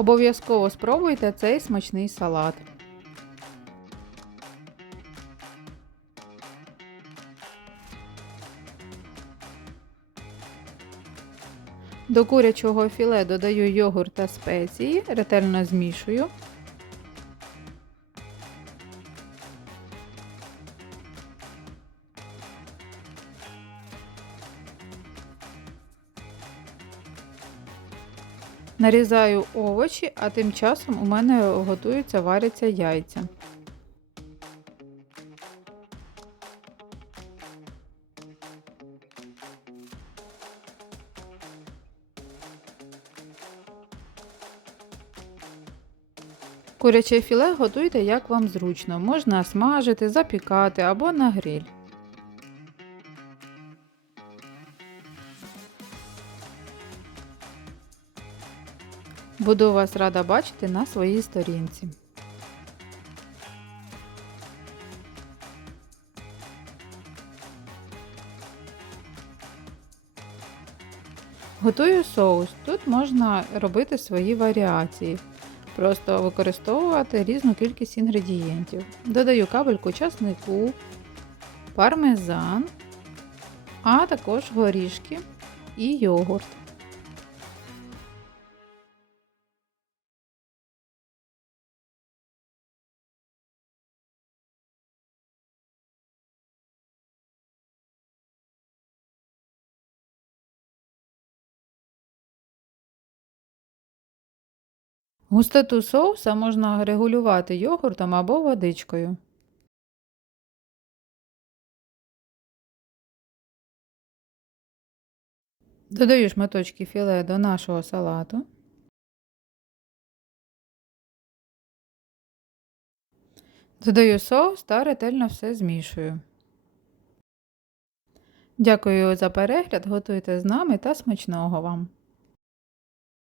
Обов'язково спробуйте цей смачний салат. До курячого філе додаю йогурт та спеції, ретельно змішую. Нарізаю овочі, а тим часом у мене готуються варяться яйця. Куряче філе готуйте як вам зручно. Можна смажити, запікати або на гриль. Буду вас рада бачити на своїй сторінці. Готую соус. Тут можна робити свої варіації. Просто використовувати різну кількість інгредієнтів. Додаю капельку часнику, пармезан, а також горішки і йогурт. Густоту соуса можна регулювати йогуртом або водичкою. Додаю шматочки філе до нашого салату. Додаю соус та ретельно все змішую. Дякую за перегляд, готуйте з нами та смачного вам!